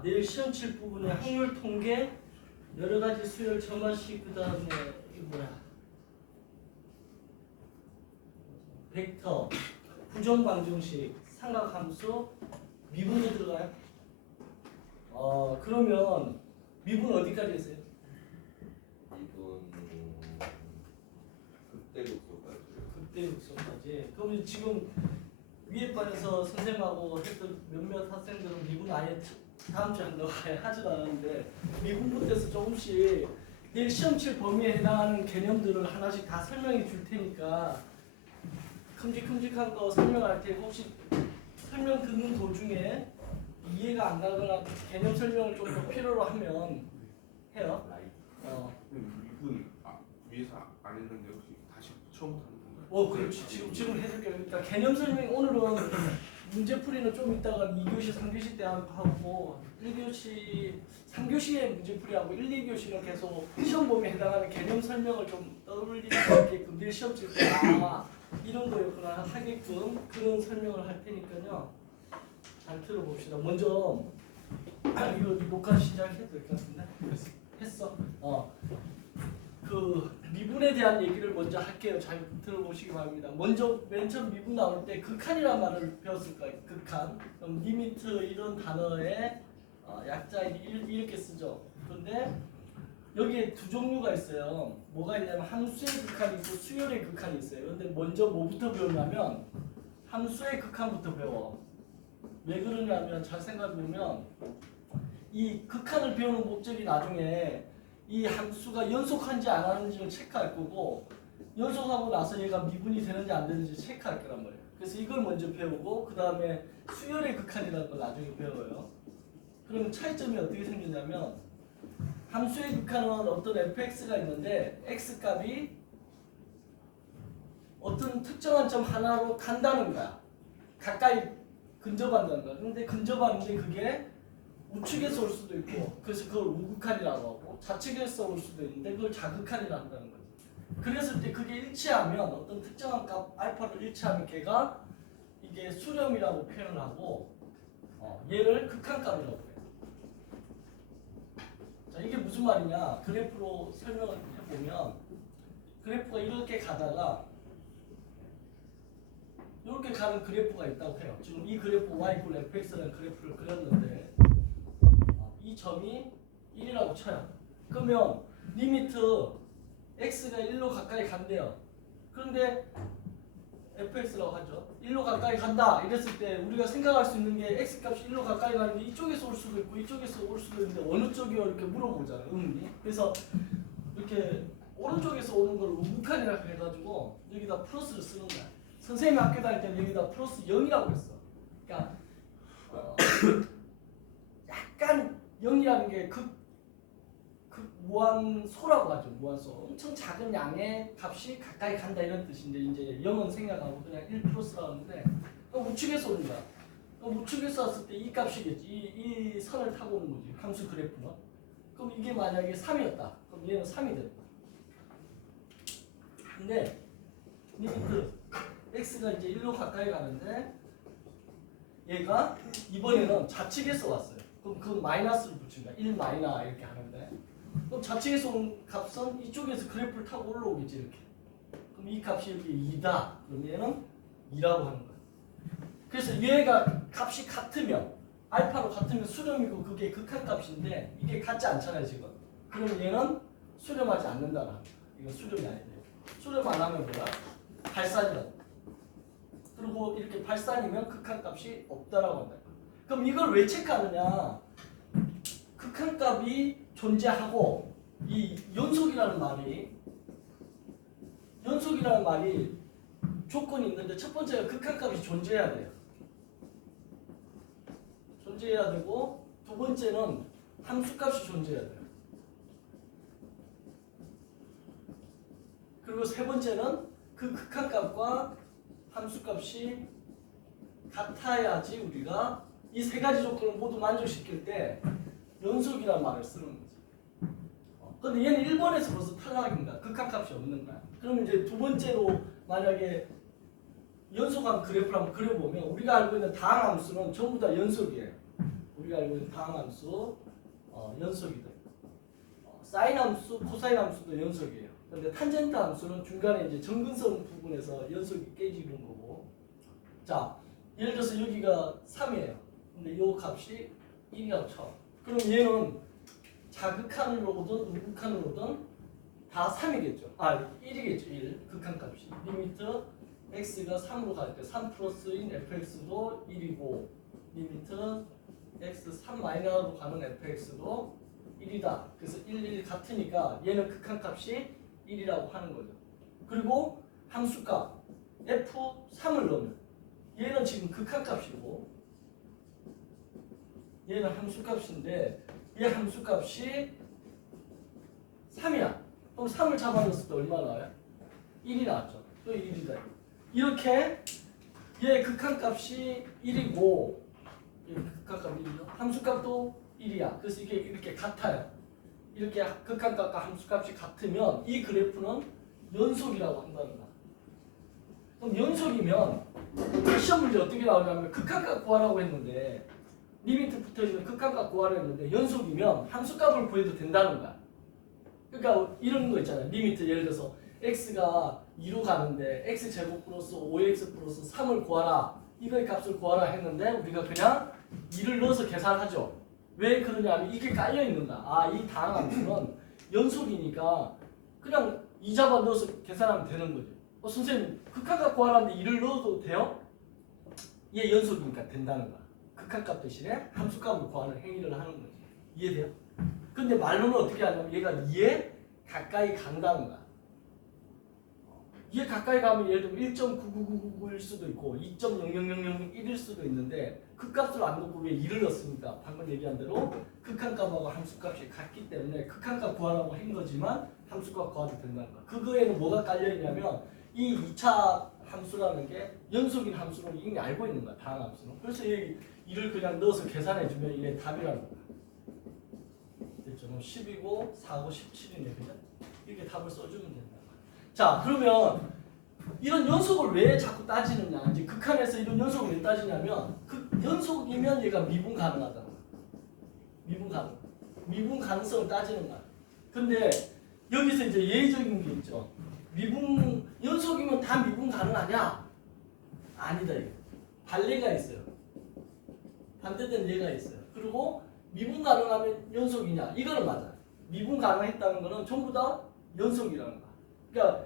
내일 시험 칠 부분에 확률 통계, 여러 가지 수열 점화식, 그 다음에 이게 뭐야? 벡터, 부정 방정식, 삼각함수, 미분이 들어가요? 그러면 미분 어디까지 했어요? 미분 극대극소까지. 극대극소까지. 그럼 지금 위에 반에서 선생님하고 했던 몇몇 학생들은 미분 아예 다음 주에 한다고 하지도 않았는데 미분부터해서 조금씩 내일 시험 칠 범위에 해당하는 개념들을 하나씩 다 설명해 줄 테니까 큼직큼직한 거 설명할 테니 혹시 설명 듣는 도중에 이해가 안 가거나 개념 설명을 좀 더 필요로 하면 해요. 미분 위에서 안 했는데 혹시 다시 처음부터 하는 건가요? 그렇지. 지금 해줄게요. 그러니까 개념 설명 오늘은 문제풀이는 좀 이따가 2교시, 3교시 때 하고 1교시, 3교시에 문제풀이하고 1, 2교시는 계속 시험 범위에 해당하는 개념 설명을 좀 떠올릴 수 있게끔 내일 시험 칠 때 이런 거였구나 하게끔 그런 설명을 할 테니까요. 잘 들어봅시다. 먼저 이거 녹화 시작해도 될 것 같은데? 했어? 그 미분에 대한 얘기를 먼저 할게요. 잘 들어보시기 바랍니다. 먼저 맨 처음 미분 나올 때 극한이라는 말을 배웠을 거예요. 극한. 그럼 리미트 이런 단어의 약자 이렇게 쓰죠. 그런데 여기에 두 종류가 있어요. 뭐가 있냐면 함수의 극한이 있고 수열의 극한이 있어요. 그런데 먼저 뭐부터 배우냐면 함수의 극한부터 배워. 왜 그러냐면 잘 생각해보면 이 극한을 배우는 목적이 나중에 이 함수가 연속한지 안 하는지를 체크할 거고 연속하고 나서 얘가 미분이 되는지 안 되는지 체크할 거란 말이에요. 그래서 이걸 먼저 배우고 그 다음에 수열의 극한이라는 걸 나중에 배워요. 그러면 차이점이 어떻게 생기냐면 함수의 극한은 어떤 fx가 있는데 x값이 어떤 특정한 점 하나로 간다는 거야. 가까이 근접한다는 거야. 근데 근접하는데 그게 우측에서 올 수도 있고 그래서 그걸 우극한이라고 하고 좌측에서 올 수도 있는데 그걸 자극한이라고 한다는 거지. 그랬을 때 그게 일치하면 어떤 특정한 값 알파를 일치하면 걔가 이게 수렴이라고 표현을 하고 얘를 극한값이라고 해요. 자, 이게 무슨 말이냐 그래프로 설명을 해보면 그래프가 이렇게 가다가 이렇게 가는 그래프가 있다고 해요. 지금 이 그래프 y = fx라는 그래프를 그렸는데 이 점이 1이라고 쳐요. 그러면 리미트 x가 1로 가까이 간대요. 그런데 fx라고 하죠. 1로 가까이 간다 이랬을 때 우리가 생각할 수 있는 게 x값이 1로 가까이 가는데 이쪽에서 올 수도 있고 이쪽에서 올 수도 있는데 어느 쪽이요 이렇게 물어보잖아요. 그래서 이렇게 오른쪽에서 오는 걸 우극한이라고 해가지고 여기다 플러스를 쓰는 거야. 선생님이 학교 다닐 때는 여기다 플러스 0이라고 했어. 그러니까 약간 0이라는 게 무한소라고 하죠. 무한소. 엄청 작은 양의 값이 가까이 간다 이런 뜻인데 이제 0은 생략하고 그냥 1 플러스라고 하는데 우측에서 오는 거야. 우측에서 왔을 때 이 값이겠지. 이 선을 타고 오는 거지. 함수 그래프는. 그럼 이게 만약에 3이었다. 그럼 얘는 3이 됐다. 근데 리미트 x가 이제 1로 가까이 가는데 얘가 이번에는 좌측에서 왔어요. 그럼 그건 마이너스를 붙인 거야. 1 마이너 이렇게 하는데 그럼 좌측에서 온 값은 이쪽에서 그래프를 타고 올라오겠지 이렇게. 그럼 이 값이 여기 2다. 그럼 얘는 2라고 하는 거야. 그래서 얘가 값이 같으면 알파로 같으면 수렴이고 그게 극한값인데 이게 같지 않잖아요 지금. 그럼 얘는 수렴하지 않는다는 거야. 이거 수렴이 아닌데. 수렴 안 하면 뭐야? 발산이다. 그리고 이렇게 발산이면 극한값이 없다라고 한다. 그럼 이걸 왜 체크하느냐? 극한값이 존재하고 이 연속이라는 말이 조건이 있는데 첫 번째가 극한값이 존재해야 돼요. 존재해야 되고 두 번째는 함수값이 존재해야 돼요. 그리고 세 번째는 그 극한값과 함수값이 같아야지 우리가 이 세 가지 조건을 모두 만족시킬 때 연속이라는 말을 쓰는 거지. 근데 얘는 1번에서 벌써 탈락입니다. 극한값이 없는 거야. 그러면 이제 두 번째로 만약에 연속한 그래프를 한번 그려보면 우리가 알고 있는 다항함수는 전부 다 연속이에요. 우리가 알고 있는 다항함수 연속이 돼. 사인함수, 코사인함수도 연속이에요. 그런데 탄젠트 함수는 중간에 이제 점근성 부분에서 연속이 깨지는 거고. 자, 예를 들어서 여기가 3이에요. 근데 이 값이 1이라고 쳐. 그럼 얘는 자극한으로든 우극한으로든 다 3이겠죠. 1이겠죠. 1. 극한값이. 리미트 x가 3으로 갈 때 3 플러스인 fx도 1이고 리미트 x 3 마이너스로 가는 fx도 1이다. 그래서 1, 1 같으니까 얘는 극한값이 1이라고 하는 거죠. 그리고 함수값 f3을 넣으면 얘는 지금 극한값이고 얘는 함수값인데 얘 함수값이 3이야. 그럼 3을 잡아넣었을 때 얼마 나와요? 1이 나왔죠. 또 1이다. 이렇게 얘 극한값이 1이고 얘 극한값 1이죠. 함수값도 1이야. 그래서 이게 이렇게 같아요. 이렇게 극한값과 함수값이 같으면 이 그래프는 연속이라고 한다는 거야. 그럼 연속이면 시험 문제 어떻게 나오냐면 극한값 구하라고 했는데 리미트 붙어있는 극한값 구하라고 했는데 연속이면 함수값을 구해도 된다는 거야. 그러니까 이런 거 있잖아요. 리미트 예를 들어서 x가 2로 가는데 x제곱 플러스 5x 플러스 3을 구하라. 이거의 값을 구하라 했는데 우리가 그냥 2를 넣어서 계산하죠. 왜 그러냐면 이게 깔려 있는 거야. 이 다항함수는 연속이니까 그냥 2 잡아 넣어서 계산하면 되는 거죠. 선생님 극한값 구하라는데 2를 넣어도 돼요? 얘 연속이니까 된다는 거야. 극한값 대신에 함수값을 구하는 행위를 하는 거지. 이해돼요? 근데 말로는 어떻게 하냐면 얘가 2에 가까이 간다는 거야. 2에 가까이 가면 예를 들면 1.99999일 수도 있고 2.00001일 수도 있는데 그 값을 안 넣고 왜 2를 넣습니까? 방금 얘기한 대로 극한값하고 함수값이 같기 때문에 극한값 구하라고 한 거지만 함수값 구하도 된다는 거야. 그거에는 뭐가 깔려있냐면 이 2차 함수라는 게 연속인 함수로 이미 알고 있는 거야. 다항함수는. 그래서 이를 그냥 넣어서 계산해주면 이게 답이라는 거야. 됐죠? 10이고 4고 17이네. 그죠? 이렇게 답을 써주면 된다. 자, 그러면 이런 연속을 왜 자꾸 따지느냐? 이제 극한에서 이런 연속을 왜 따지냐면 연속이면 얘가 미분 가능하다. 미분 가능성을 따지는 거야. 근데 여기서 이제 예외적인 게 있죠. 연속이면 다 미분 가능하냐? 아니다. 이거. 반례가 있어요. 반대된 예가 있어요. 그리고 미분 가능하면 연속이냐? 이거는 맞아. 미분 가능했다는 거는 전부 다 연속이라는 거야. 그러니까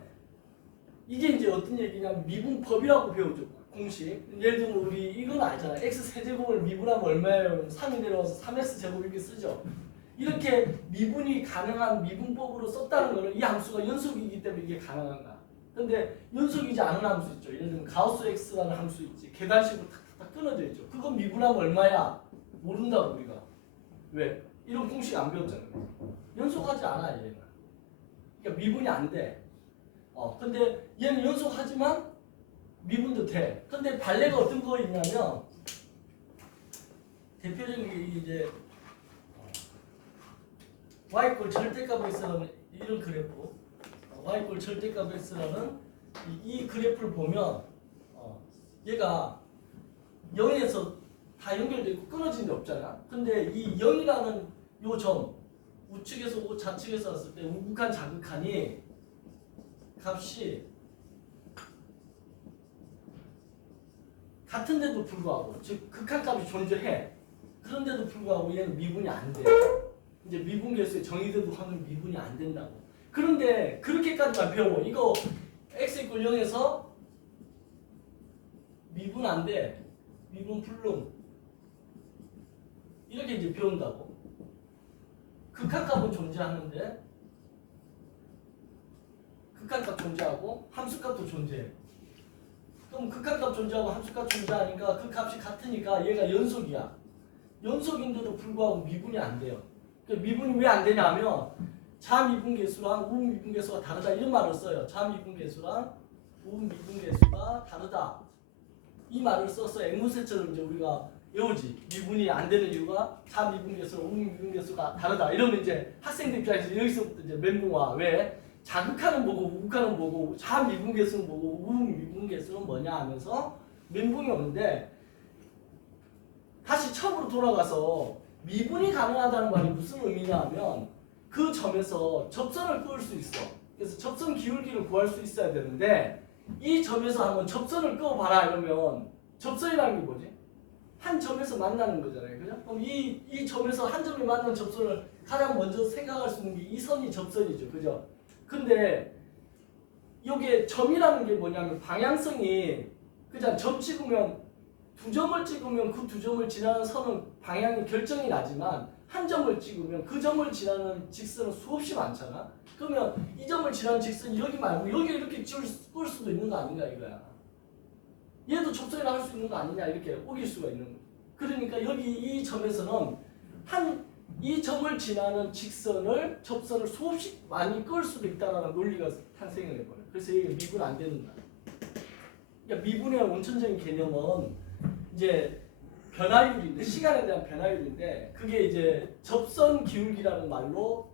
이게 이제 어떤 얘기냐면 미분법이라고 배우죠. 공식. 예를 들면 우리 이건 알잖아. x 세제곱을 미분하면 얼마예요? 3이 내려와서 3x 제곱 이렇게 쓰죠. 이렇게 미분이 가능한 미분법으로 썼다는 거는 이 함수가 연속이기 때문에 이게 가능한 거야. 근데 연속이지 않은 함수 있죠. 예를 들면 가우스 x라는 함수 있지. 계단식으로 탁탁 끊어져 있죠. 그건 미분하면 얼마야? 모른다고 우리가. 왜? 이런 공식 안 배웠잖아요. 연속하지 않아 얘는. 그러니까 미분이 안 돼. 근데 얘는 연속하지만 미분도 돼. 근데 반례가 어떤 거 있냐면 대표적인 게 이제 y 절대값 x라는 이런 그래프, y 절대값 x라는 이 그래프를 보면 얘가 0에서 다 연결되어 있고 끊어진 게 없잖아. 근데 이 0이라는 요 점 우측에서 좌측에서 봤을 때 우극한 자극한이 값이 같은데도 불구하고 즉 극한값이 존재해. 그런데도 불구하고 얘는 미분이 안 돼. 이제 미분 계수에 정의대도 하면 미분이 안 된다고. 그런데 그렇게까지만 배워. 이거 x = 0에서 미분 안 돼. 미분 불능. 이렇게 이제 배운다고. 극한값은 존재하는데 극한값 존재하고 함수값도 존재해. 그럼 극한값 존재하고 함수값 존재하니까 그 값이 같으니까 얘가 연속이야. 연속인데도 불구하고 미분이 안 돼요. 그러니까 미분이 왜 안 되냐면 자미분계수랑 우미분계수가 다르다 이런 말을 써요. 자미분계수랑 우미분계수가 다르다 이 말을 써서 앵무새처럼 이제 우리가 외우지. 미분이 안 되는 이유가 자미분계수랑 우미분계수가 다르다. 이러면 이제 학생들 입장에서 여기서부터 이제 멘붕와 왜 자극하는 뭐고 우극하는 뭐고 자미분계수는 뭐고 우미분계수는 뭐냐 하면서 멘붕이 오는데 다시 처음으로 돌아가서 미분이 가능하다는 말이 무슨 의미냐 하면 그 점에서 접선을 끄을 수 있어. 그래서 접선 기울기를 구할 수 있어야 되는데 이 점에서 한번 접선을 끄어봐라 이러면 접선이라는 게 뭐지? 한 점에서 만나는 거잖아요. 그죠? 그럼 이 점에서 한 점이 만나는 접선을 가장 먼저 생각할 수 있는 게 이 선이 접선이죠. 그죠? 근데 이게 점이라는 게 뭐냐면 방향성이 그냥 점 찍으면 두 점을 찍으면 그 두 점을 지나는 선은 방향이 결정이 나지만 한 점을 찍으면 그 점을 지나는 직선은 수없이 많잖아. 그러면 이 점을 지나는 직선이 여기 말고 여기 이렇게 끌 수도 있는 거 아닌가 이거야. 얘도 접선이라 할 수 있는 거 아니냐 이렇게 우길 수가 있는 거야. 그러니까 여기 이 점에서는 이 점을 지나는 직선을 접선을 수없이 많이 끌 수도 있다는 논리가 탄생을 해버려요. 그래서 이게 미분 안 되는 거야. 그러니까 미분의 원천적인 개념은 이제 변화율인데 시간에 대한 변화율인데 그게 이제 접선 기울기라는 말로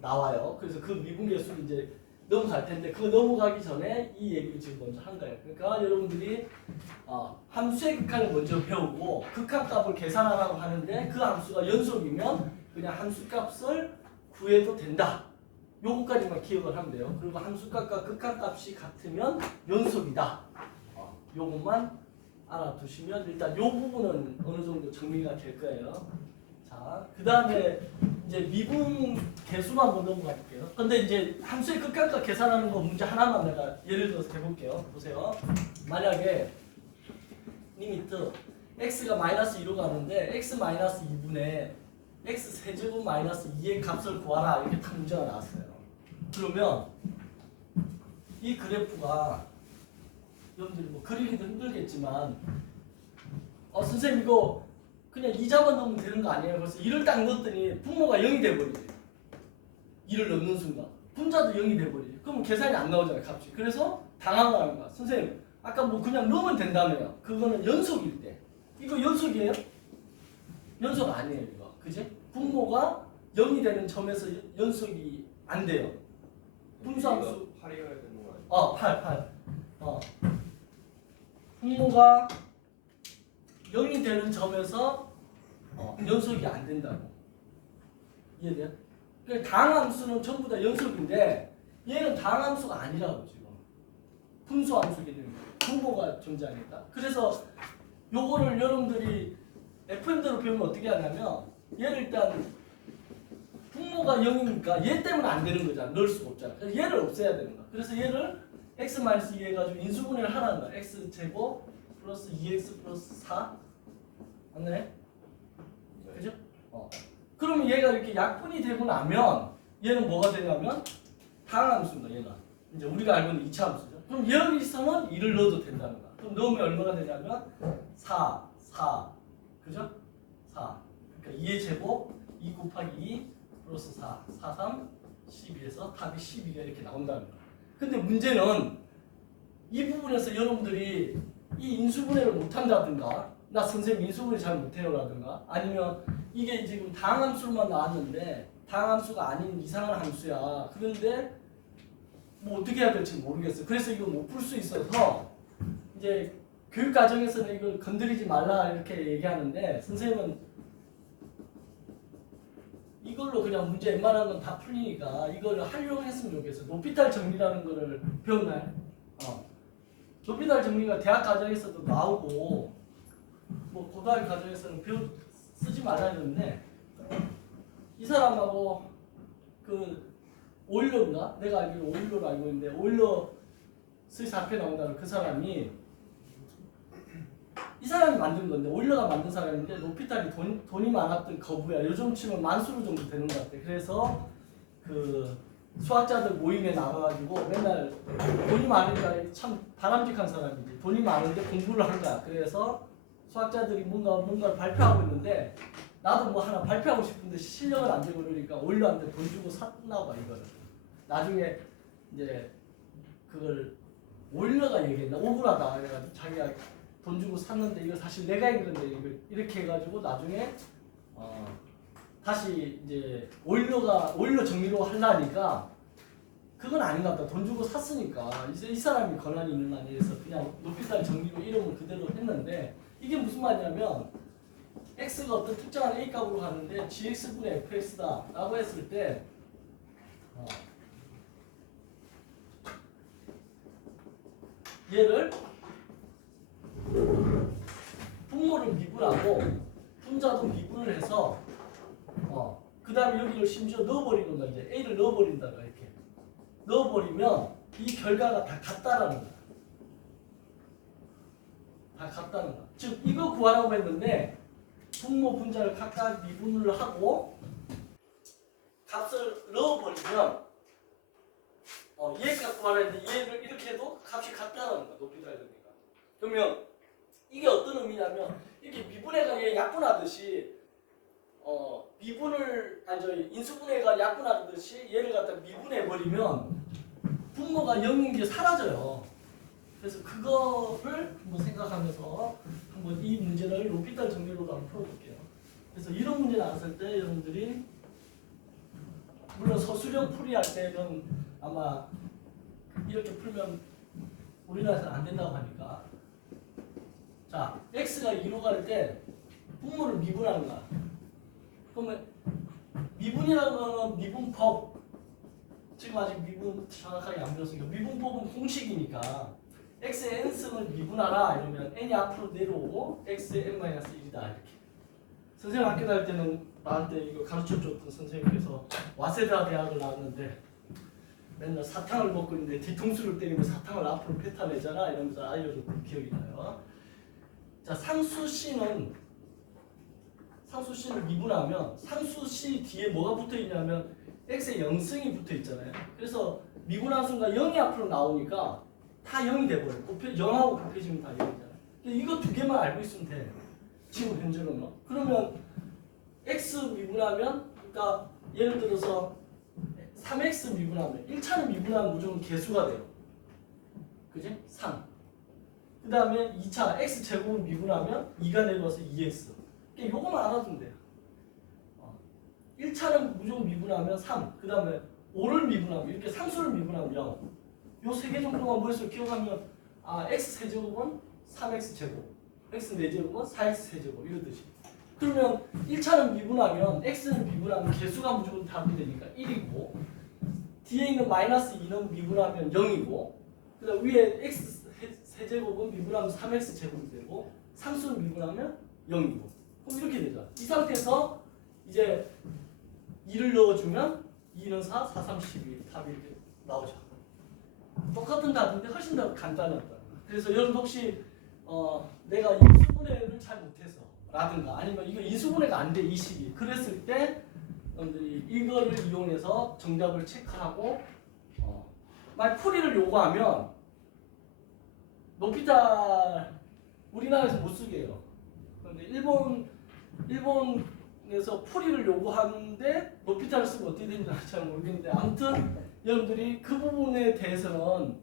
나와요. 그래서 그 미분계수를 이제 넘어갈 텐데 그거 넘어가기 전에 이 얘기를 지금 먼저 한 거예요. 그러니까 여러분들이 함수의 극한을 먼저 배우고 극한값을 계산하라고 하는데 그 함수가 연속이면 그냥 함수값을 구해도 된다. 요거까지만 기억을 하면 돼요. 그리고 함수값과 극한값이 같으면 연속이다. 요것만 알아두시면 일단 요 부분은 어느 정도 정리가 될 거예요. 자, 그 다음에 이제 미분 계수만 한번 넘어가 볼게요. 근데 이제 함수의 극한값 계산하는 거 문제 하나만 내가 예를 들어서 해볼게요. 보세요. 만약에 리미트 x가 마이너스 2로 가는데 x 마이너스 2분의 x 세제곱 마이너스 2의 값을 구하라 이렇게 딱 문제가 나왔어요. 그러면 이 그래프가 여러분들이 뭐 그리기도 힘들겠지만 선생님 이거 그냥 2자만 넣으면 되는 거 아니에요? 그래서 2를 딱 넣었더니 분모가 0이 돼버리지. 2를 넣는 순간 분자도 0이 돼버리지. 그럼 계산이 안 나오잖아요 값이. 그래서 당황을 하는 거야. 선생님 아까 뭐 그냥 넣으면 된다며요. 그거는 연속일 때. 이거 연속이에요? 연속 아니에요 이거. 그지? 분모가 0이 되는 점에서 연속이 안 돼요. 분수함수 8이어야 되는 거 아니야? 8. 분모가 0이 되는 점에서 연속이 안 된다고. 이해돼요? 그러니까 다항함수는 전부 다 연속인데 얘는 다항함수가 아니라고 지금. 분수함수기 때문에 분모가 존재하니까. 그래서 요거를 여러분들이 FM대로 배우면 어떻게 하냐면 얘를 일단 분모가 0이니까 얘 때문에 안 되는 거잖아. 넣을 수가 없잖아. 그래서 얘를 없애야 되는 거야. 그래서 얘를 x-2 해가지고 인수분해를 하라는 거야. x제곱 플러스 2x 플러스 4 맞네? 그죠? 그러면 얘가 이렇게 약분이 되고 나면 얘는 뭐가 되냐면 다항함수입니다. 얘는 이제 우리가 알고 있는 2차 함수죠. 그럼 여기서는 2를 넣어도 된다는 거야. 그럼 넣으면 얼마가 되냐면 4 그죠? 4 그러니까 2의 제곱 2 곱하기 2 플러스 4 3 12에서 답이 12가 이렇게 나온다는 거야. 근데 문제는 이 부분에서 여러분들이 이 인수분해를 못한다든가 나 선생님 인수분해 잘 못해요라든가 아니면 이게 지금 다항함수로만 나왔는데 다항함수가 아닌 이상한 함수야. 그런데 뭐 어떻게 해야 될지 모르겠어. 그래서 이거 못 풀 수 있어서 이제 교육 과정에서는 이걸 건드리지 말라 이렇게 얘기하는데 선생님은 이걸로 그냥 문제 웬만한 건 다 풀리니까 이걸 활용했으면 좋겠어. 높이탈 정리라는 거를 배웠나요? 높이탈 정리가 대학 과정에서도 나오고 뭐 고등학교 과정에서는 쓰지 말라 했는데 이 사람하고 그 오일러인가? 내가 알기로 오일러로 알고 있는데 오일러 스위스 앞에 나온다는 그 사람이 이 사람이 만든 건데 오일러가 만든 사람인데 높이탈이 돈이 많았던 거부야. 요즘 치면 만수르 정도 되는 것 같아. 그래서 그 수학자들 모임에 나가가지고 맨날 돈이 많으니까 참 바람직한 사람이지. 돈이 많은데 공부를 한 거야. 그래서 수학자들이 뭔가를 발표하고 있는데 나도 뭐 하나 발표하고 싶은데 실력은 안 되고 그러니까 올려한테 돈 주고 샀나 봐 이거를. 나중에 이제 그걸 올려가 얘기했나 억울하다 그래가지고 자기가 돈 주고 샀는데 이거 사실 내가 읽은 건데 이걸 이렇게 해가지고 나중에 다시 이제 올려 정리로 하려니까 그건 아닌가 보다. 돈 주고 샀으니까 이제 이 사람이 권한이 있는 거 아니에서 그냥 높이달 정리로 이름을 그대로 했는데 이게 무슨 말이냐면 x가 어떤 특정한 a 값으로 가는데 gx분의 fx다 라고 했을 때 얘를 분모를 미분하고 분자도 미분을 해서 그 다음에 여기를 심지어 넣어버리는 거야. 이제 a를 넣어버린다가 이렇게 넣어버리면 이 결과가 다 같다라는 거야. 다 같다는 거야. 즉 이거 구하라고 했는데 분모 분자를 각각 미분을 하고 값을 넣어버리면 얘 값 구하라 했는데 얘를 이렇게 해도 값이 같다는 거야. 높이 달리니까. 그러면 이게 어떤 의미냐면 이렇게 미분해가 얘 약분하듯이 인수분해가 약분하듯이 얘를 갖다 미분해 버리면 분모가 0인 게 사라져요. 그래서 그거를 한번 생각하면서 한번 이 문제를 높이달 정리로 한번 풀어볼게요. 그래서 이런 문제 나왔을 때 여러분들이 물론 서술형 풀이할 때는 아마 이렇게 풀면 우리나라에서는 안 된다고 하니까 자 x가 2로 갈 때 분모를 미분하는 거야. 그러면 미분이라는 거는 미분법 지금 아직 미분 정확하게 안 배웠으니까 미분법은 공식이니까 x의 n승을 미분하라 이러면 n이 앞으로 내려오고 x의 n-1이다 이렇게. 선생님 학교 다닐 때는 나한테 이거 가르쳐줬던 선생님께서 와세다 대학을 나왔는데 맨날 사탕을 먹고 있는데 뒤통수를 때리면 사탕을 앞으로 뱉어내잖아 이러면서 알려줬던 기억이 나요. 자 상수 C는 상수 C를 미분하면 상수 C 뒤에 뭐가 붙어 있냐면 x의 영승이 붙어 있잖아요. 그래서 미분한 순간 0이 앞으로 나오니까 다 0이 돼버려요. 0하고 곱해지면 다 0이잖아요. 이거 두 개만 알고 있으면 돼. 지금 현재로는. 그러면 x 미분하면 그러니까 예를 들어서 3x 미분하면 1차는 미분하면 무조건 개수가 돼요. 그지? 3. 그 다음에 2차 x제곱 미분하면 2가 내려와서 2x. 그러니까 요거만 알아두면 돼요. 1차는 무조건 미분하면 3. 그 다음에 5를 미분하면 이렇게 상수를 미분하면 0. 요 세 개 정도만 머릿속에 기억하면 x 세제곱은 3x 제곱, x 4제곱은 4x 세제곱 이러듯이. 그러면 1차는 미분하면 x는 미분하면 개수가 무조건 답이 되니까 1이고 뒤에 있는 마이너스 2는 미분하면 0이고 그 다음 위에 x 세제곱은 미분하면 3x 제곱이 되고 상수는 미분하면 0이고 그럼 이렇게 되죠. 이 상태에서 이제 2를 넣어주면 2는 4, 4, 3, 12 답이 이렇게 나오죠. 똑같은 답인데 훨씬 더 간단하다. 그래서 여러분 혹시 내가 인수분해를 잘 못해서 라든가 아니면 이거 인수분해가 안 돼 이 식이 그랬을 때 여러분들이 이거를 이용해서 정답을 체크하고 만약 풀이를 요구하면 높이달 우리나라에서 못 쓰게 해요. 그런데 일본에서 풀이를 요구하는데 높이달을 쓰면 어떻게 되는지 잘 모르겠는데 아무튼 여러분들이 그 부분에 대해서는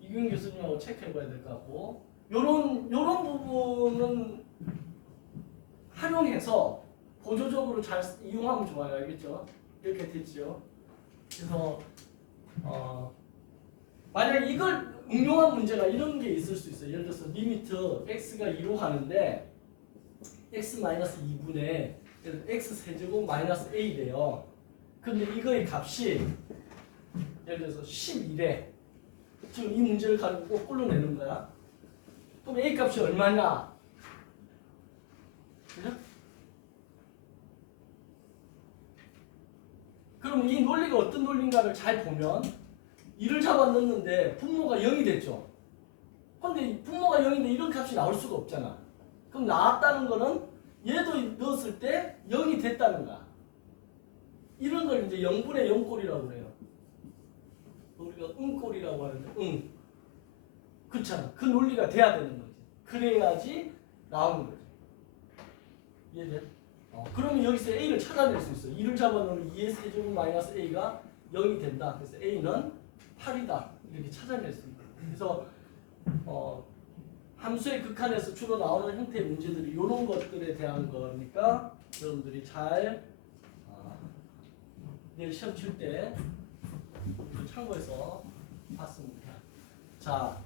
이균 교수님하고 체크해봐야 될 것 같고 요런 부분은 활용해서 보조적으로 잘 이용하면 좋아요. 알겠죠? 이렇게 됐죠. 그래서 만약에 이걸 응용한 문제가 이런 게 있을 수 있어요. 예를 들어서 리미트 x가 2로 가는데 x-2분의 x 세제곱 마이너스 a래요. 근데 이거의 값이 예를 들어서 11에 지금 이 문제를 가지고 거꾸로 내는 거야. 그럼 a 값이 얼마냐? 그죠? 그럼 이 논리가 어떤 논리인가를 잘 보면 2를 잡아 넣는데 분모가 0이 됐죠. 근데 분모가 0인데 이런 값이 나올 수가 없잖아. 그럼 나왔다는 거는 얘도 넣었을 때 0이 됐다는 거야. 이런 걸 이제 0분의 0꼴이라고 그래요. 우리가 응꼴이라고 하는데 그렇잖아. 그 논리가 돼야 되는 거지. 그래야지 나오는 거지. 이해돼? 그러면 여기서 a를 찾아낼 수 있어. 2를 잡아놓으면 2의 세제곱 마이너스 a가 0이 된다. 그래서 a는 8이다. 이렇게 찾아낼 수 있다. 그래서 함수의 극한에서 주로 나오는 형태의 문제들이 이런 것들에 대한 거니까 여러분들이 잘 내일 시험 칠 때 참고해서 봤으면 돼. 자,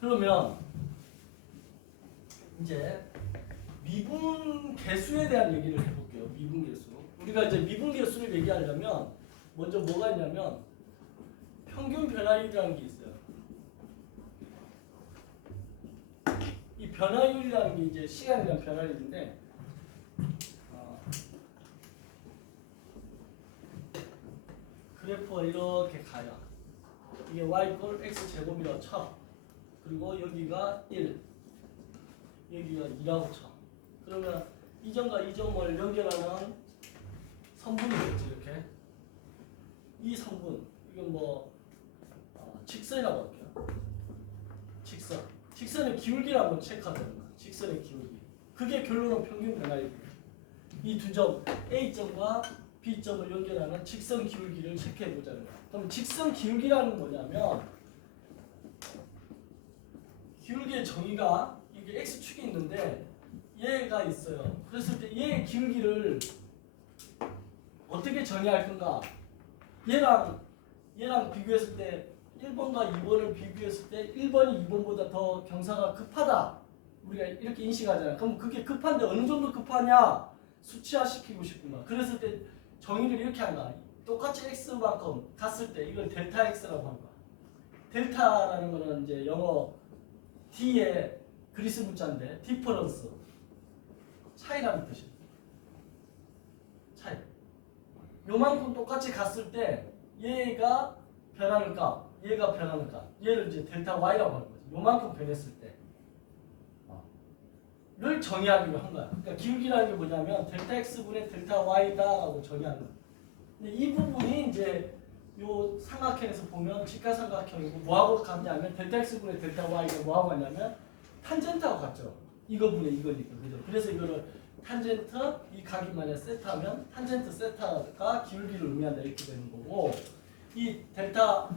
그러면 이제 미분 계수에 대한 얘기를 해볼게요. 미분 계수. 우리가 이제 미분 계수를 얘기하려면 먼저 뭐가 있냐면 평균 변화율이라는 게 있어요. 이 변화율이라는 게 이제 시간에 대한 변화율인데 그래프가 이렇게 가요. 이게 y 꼴 x 제곱이라고 쳐. 그리고 여기가 1, 여기가 2라고 쳐. 그러면 이 점과 이 점을 연결하는 선분이겠지. 이렇게 이 선분 이건 뭐 직선이라고 할게요. 직선의 기울기를 한번 체크하자면 직선의 기울기. 그게 결론은 평균 변화율이에요. 이 두 점 A점과 B점을 연결하는 직선 기울기를 체크해 보자는 거야. 그럼 직선 기울기라는 뭐냐면 기울기의 정의가 이게 x축이 있는데 얘가 있어요. 그랬을 때 얘의 기울기를 어떻게 정의할 건가? 얘랑 비교했을 때 1번과 2번을 비교했을 때 1번이 2번보다 더 경사가 급하다. 우리가 이렇게 인식하잖아. 그럼 그게 급한데 어느 정도 급하냐? 수치화시키고 싶구나. 그랬을 때 정의를 이렇게 한 거야. 똑같이 x만큼 갔을 때 이걸 델타 x라고 한 거야. 델타라는 거는 이제 영어 D의 그리스 문자인데 디퍼런스 차이라는 뜻이야. 차이. 요만큼 똑같이 갔을 때 얘가 변하는가, 얘가 변하는가. 얘를 이제 델타 y라고 하는 거지. 요만큼 변했을 때를 정의하기로 한 거야. 그러니까 기울기라는 게 뭐냐면 델타 x분의 델타 y다라고 정의하는 거야. 근데 이 부분이 이제 요 삼각형에서 보면 직각삼각형이고 뭐하고 같냐면 델타 x분의 델타 y가 뭐하고 같냐면 탄젠트하고 같죠. 이거분의 이거니까. 그죠? 그래서 이거를 탄젠트 이 각이 만약 세타면 탄젠트 세타가 기울기를 의미한다 이렇게 되는 거고 이 델타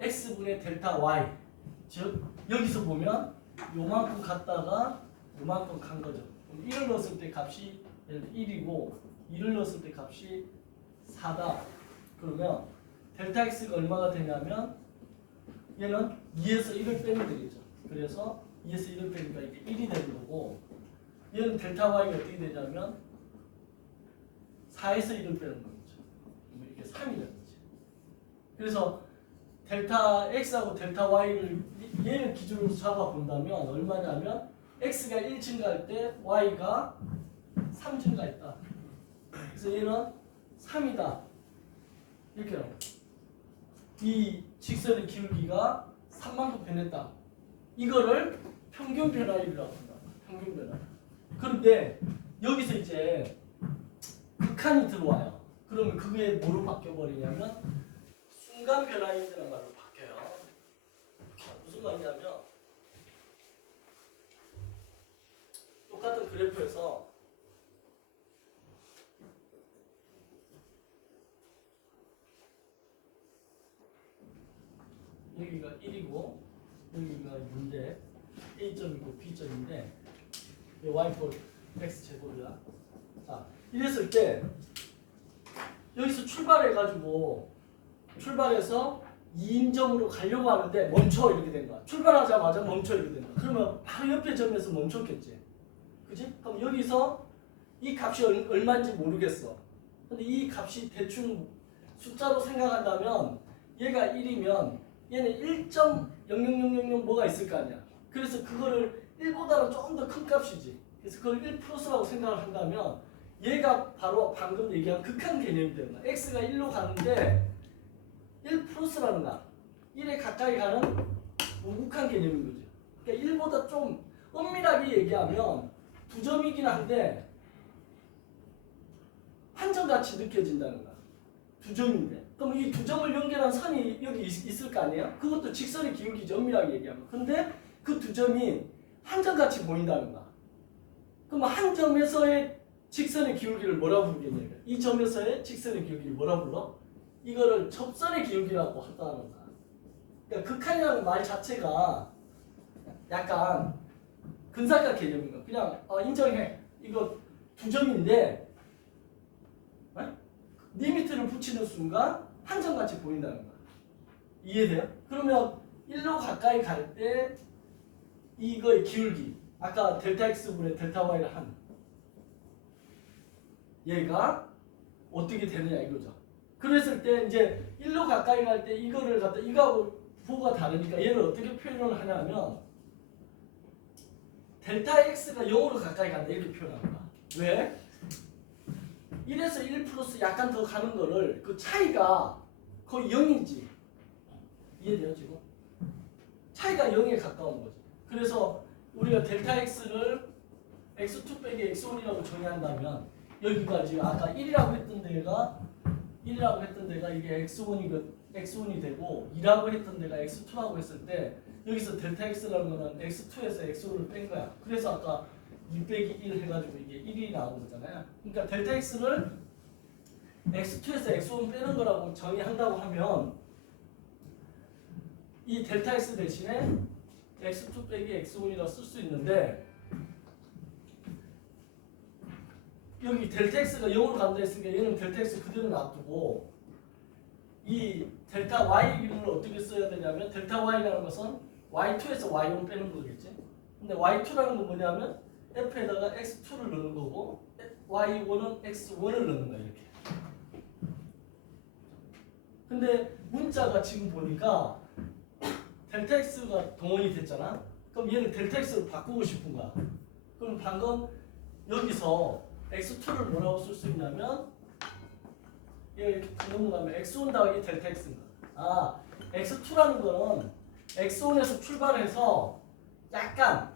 x분의 델타 y 즉 여기서 보면 요만큼 갔다가 요만큼 간 거죠. 1을 넣었을 때 값이 1이고 2를 넣었을 때 값이 4다. 그러면 델타 x가 얼마가 되냐면 얘는 2에서 1을 빼면 되겠죠. 그래서 2에서 1을 빼니까 이게 1이 되는 거고 얘는 델타 y가 어떻게 되냐면 4에서 1을 빼는 거죠. 이게 3이 되는 거지. 그래서 델타 x하고 델타 y를 얘를 기준으로 잡아본다면 얼마냐면 x가 1 증가할 때 y가 3 증가했다. 그래서 얘는 3이다. 이렇게 나와요. 이 직선의 기울기가 3만큼 변했다. 이거를 평균 변화율이라고 한다. 평균 변화율. 그런데 여기서 이제 극한이 들어와요. 그러면 그게 뭐로 바뀌어버리냐면 순간 변화율이라는 말로 바뀌어요. 무슨 말이냐면 똑같은 그래프에서 여기가 1이고 여기가 문제 A점이고 B점인데 Y꼴 X제곱이야. 자, 이랬을 때 여기서 출발해서 2인점으로 가려고 하는데 멈춰 이렇게 된 거야. 출발하자마자 멈춰 이렇게 된 거야. 그러면 바로 옆에 점에서 멈췄겠지. 그지? 그럼 여기서 이 값이 얼마인지 모르겠어. 근데 이 값이 대충 숫자로 생각한다면 얘가 1이면 얘는 1.00000 뭐가 있을 거 아니야. 그래서 그거를 1보다는 조금 더 큰 값이지. 그래서 그걸 1 플러스라고 생각을 한다면 얘가 바로 방금 얘기한 극한 개념이 되는 거야. x가 1로 가는데 1 플러스라는 거야. 1에 가까이 가는 우극한 개념인 거지. 그러니까 1보다 좀 엄밀하게 얘기하면 두 점이긴 한데 한점같이 느껴진다는 거야. 두 점인데. 그럼 이 두 점을 연결한 선이 여기 있을 거 아니에요? 그것도 직선의 기울기죠. 엄밀하게 얘기하면. 근데 그 두 점이 한 점같이 보인다는 거야. 그럼 한 점에서의 직선의 기울기를 뭐라고 부르겠냐? 이 점에서의 직선의 기울기를 뭐라고 불러? 이거를 접선의 기울기라고 한다는 거야. 그러니까 극한이라는 말 자체가 약간 근사각 개념인 거야. 그냥 인정해. 이거 두 점인데 리미트를 붙이는 순간 한 점같이 보인다는 거야. 이해돼요? 그러면 1로 가까이 갈 때 이거의 기울기 아까 델타 x분의 델타 y를 한 얘가 어떻게 되느냐 이거죠. 그랬을 때 이제 1로 가까이 갈 때 이거를 갖다 이거하고 부호가 다르니까 얘를 어떻게 표현을 하냐면 델타 x가 0으로 가까이 간다 이렇게 표현합니다. 왜? 1에서 1 플러스 약간 더 가는 거를 그 차이가 거의 0인지 이해돼요 지금? 차이가 0에 가까운 거지. 그래서 우리가 델타 x를 x2 빼기 x1이라고 정의한다면 여기가 지금 아까 1이라고 했던 데가 이게 x1이 되고 2라고 했던 데가 x2라고 했을 때 여기서 델타 x라는 거는 x2에서 x1을 뺀 거야. 그래서 아까 2 빼기 1 해가지고 이게 1이 나온 거잖아요. 그러니까 델타 x를 x2에서 x1 빼는 거라고 정의한다고 하면 이 델타 x 대신에 x2 빼기 x1이라고 쓸 수 있는데 여기 델타 x가 0으로 간다 했으니까 얘는 델타 x 그대로 놔두고 이 델타 y 기능을 어떻게 써야 되냐면 델타 y라는 것은 y2에서 y1 빼는 거겠지. 근데 y2라는 건 뭐냐면 f에다가 x2를 넣는 거고 y1은 x1을 넣는 거야 이렇게. 근데 문자가 지금 보니까 델타 x가 동원이 됐잖아. 그럼 얘는 델타 x로 바꾸고 싶은 거야. 그럼 방금 여기서 x2를 뭐라고 쓸 수 있냐면 이렇게 넘어가면 x1 더하기 델타 x인 거야. x2라는 거는 x1에서 출발해서 약간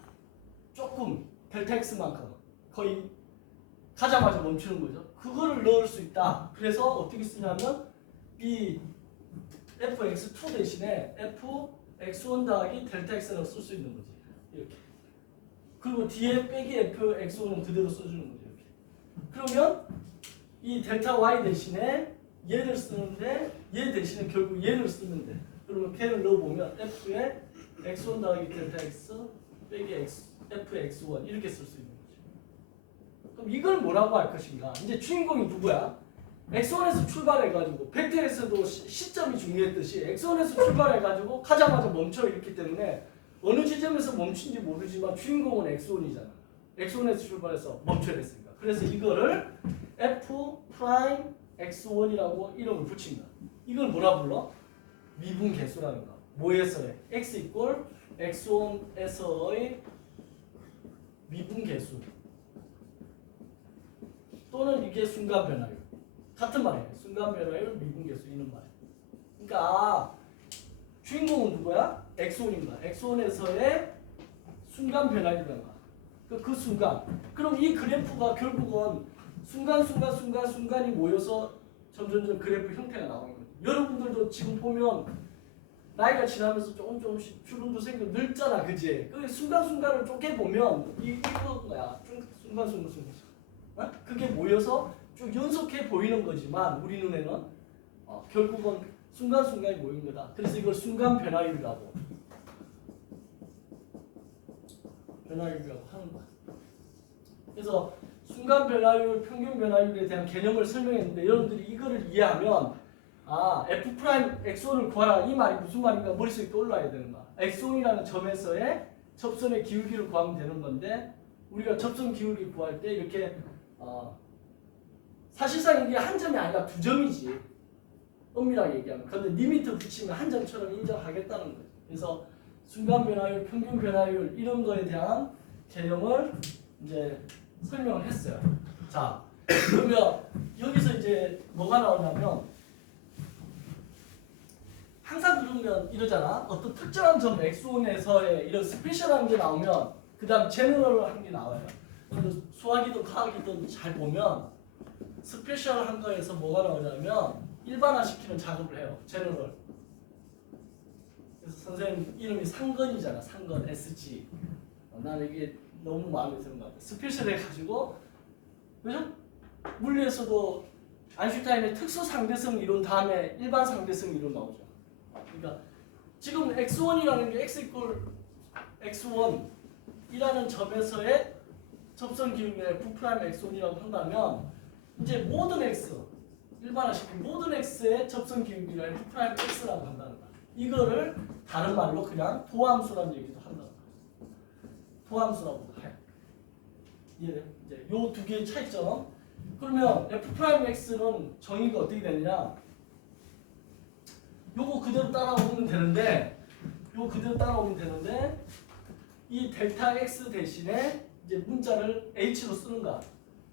조금 델타 x만큼 거의 가자마자 멈추는 거죠. 그거를 넣을 수 있다. 그래서 어떻게 쓰냐면 이 fx2 대신에 fx1 더하기 델타 x라고 쓸 수 있는 거지. 이렇게. 그리고 뒤에 빼기 fx1은 그대로 써주는 거지. 이렇게. 그러면 이 델타 y 대신에 얘를 쓰는데 얘 대신에 결국 얘를 쓰면 돼. 그러면 걔를 넣어보면 f에 x1 더하기 델타 x 빼기 fx1 이렇게 쓸 수 있는 거지. 그럼 이걸 뭐라고 할 것인가? 이제 주인공이 누구야? x1에서 출발해가지고 벡터에서도 시점이 중요했듯이 x1에서 출발해가지고 가자마자 멈춰 있기 때문에 어느 지점에서 멈춘지 모르지만 주인공은 x1이잖아. x1에서 출발해서 멈춰야 됐으니까. 그래서 이거를 f 프라임 x1이라고 이름을 붙인 거야. 이걸 뭐라 불러? 미분 개수라는 거. 뭐에서의? x 이꼴 x1에서의 미분 개수 또는 이게 순간 변화율. 같은 말이에요. 순간 변화율, 미분 개수 이런 말. 그러니까 주인공은 누구야? x1인 거야. x1에서의 순간 변화율이라는 거야. 그 순간. 그럼 이 그래프가 결국은 순간이 모여서 점점 그래프 형태가 나오는 거죠. 여러분들도 지금 보면 나이가 지나면서 조금씩 주름도 생기고 늙잖아, 그지? 그 순간을 쪼개 보면 이거 거야. 순간. 그게 모여서 쭉 연속해 보이는 거지만 우리 눈에는 결국은 순간이 모인 거다. 그래서 이걸 순간 변화율이라고 하는 거야. 그래서 순간 변화율, 평균 변화율에 대한 개념을 설명했는데 여러분들이 이거를 이해하면 f 프라임 x1을 구하라 이 말이 무슨 말인가 머릿속에 떠올라야 되는 거야. x1이라는 점에서의 접선의 기울기를 구하면 되는 건데 우리가 접선 기울기 구할 때 이렇게 사실상 이게 한 점이 아니라 두 점이지. 엄밀하게 얘기하면. 그런데 리미트 붙이면 한 점처럼 인정하겠다는 거지. 그래서 순간 변화율, 평균 변화율 이런 거에 대한 개념을 이제 설명을 했어요. 자, 그러면 여기서 이제 뭐가 나오냐면 항상 그러면 이러잖아. 어떤 특정한 점 x1에서의 이런 스페셜한 게 나오면 그 다음 제너럴한 게 나와요. 수학이든 과학이든 잘 보면 스페셜한 거에서 뭐가 나오냐면 일반화시키는 작업을 해요. 제너럴. 그래서 선생님 이름이 상건이잖아. 상건 SG. 나는 이게 너무 마음에 드는 것 같아요. 스페셜 해가지고 그죠? 물리에서도 아인슈타인의 특수 상대성 이론 다음에 일반 상대성 이론 나오죠. 그러니까 지금 x1이라는 게 x 이퀄 x1이라는 점에서의 접선 기울기를 f 프라임 x1이라고 한다면 이제 모든 x 일반화시킨 모든 x의 접선 기울기를 f 프라임 x라고 한다는 거야. 이거를 다른 말로 그냥 도함수라는 얘기도 한다. 도함수라고 해. 이제 요 두 개의 차이점. 그러면 f 프라임 x는 정의가 어떻게 되느냐? 요거 그대로 따라오면 되는데, 이 델타 x 대신에 이제 문자를 h로 쓰는 거야.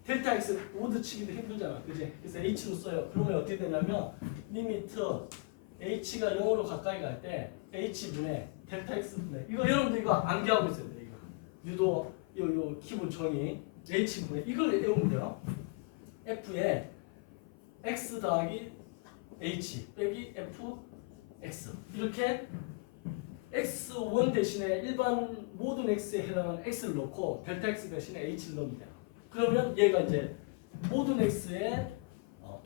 델타 x 오드 치기도 힘들잖아, 그지? 그래서 h로 써요. 그러면 어떻게 되냐면 리미트 h가 0으로 가까이 갈 때 h분의 델타 x분의 이거 여러분들 이거 암기하고 있어야 돼. 이거 유도 요 기본 정의 h분의 이걸 외우면 돼요. f에 x 더하기 h 빼기 fx 이렇게 x1 대신에 일반 모든 x에 해당하는 x를 넣고 델타 x 대신에 h를 넣으면 돼요. 그러면 얘가 이제 모든 x의